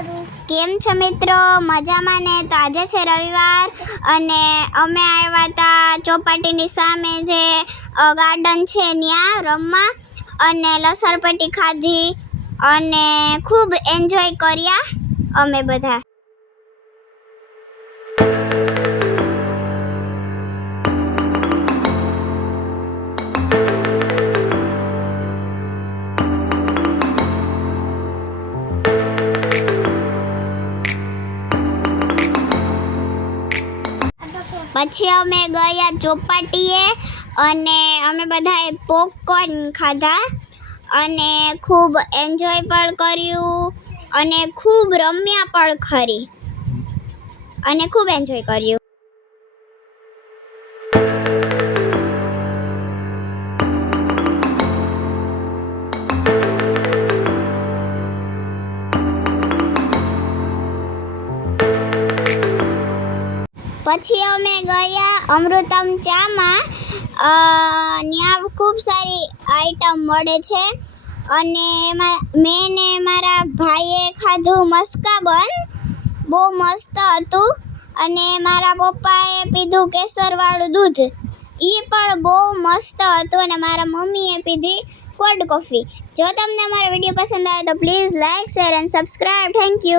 કેમ છો મિત્રો? મજામાં ને? તો આજે છે રવિવાર અને અમે આવ્યા હતા ચોપાટીની સામે જે ગાર્ડન છે ત્યાં રમવા અને લસરપટ્ટી ખાધી અને ખૂબ એન્જોય કર્યા અમે બધા. પછી અમે ગયા ચોપાટીએ અને અમે બધાએ પોપકોર્ન ખાધા અને ખૂબ એન્જોય પણ કર્યું અને ખૂબ રમ્યા પણ ખરી અને ખૂબ એન્જોય કર્યું. પછી અમે ગયા અમૃતમ ચામાં. ત્યાં ખૂબ સારી આઈટમ મળે છે અને મેં ને મારા ભાઈએ ખાધું મસ્કાબન, બહુ મસ્ત હતું. અને મારા પપ્પાએ પીધું કેસરવાળું દૂધ, એ પણ બહુ મસ્ત હતું. અને મારા મમ્મીએ પીધી કોલ્ડ કોફી. જો તમને અમારો વિડીયો પસંદ આવે તો please like, share and subscribe. Thank you.